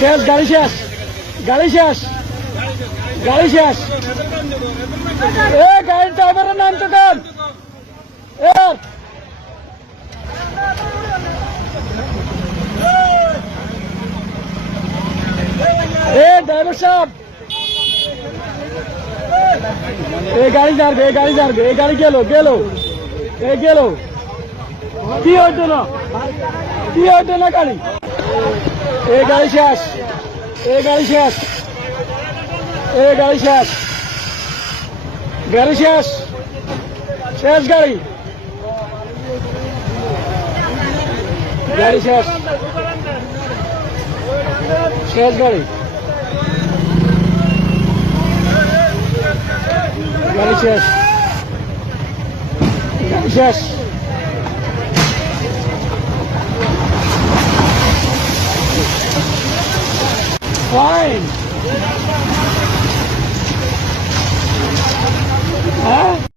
শেষ, গাড়ি শেষ, গাড়ি শেষ, গাড়ি শেষ। এ গাড়ির ড্রাইভারের নাম তো দেন। এ ড্রাইভার সাহেব, এই গাড়ি যাবে, এই গাড়ি যাবে, এই গাড়ি গেল গেল, এই গেল। কি হইতো না, কি হইতো না গাড়ি, এই গাড়ি শেষ, এই গাড়ি শেষ, এই গাড়ি শেষ, গাড়ি শেষ, শেষ গাড়ি, গাড়ি শেষ, শেষ গাড়ি, গাড়ি শেষ, গাড়ি শেষ। ফাইন।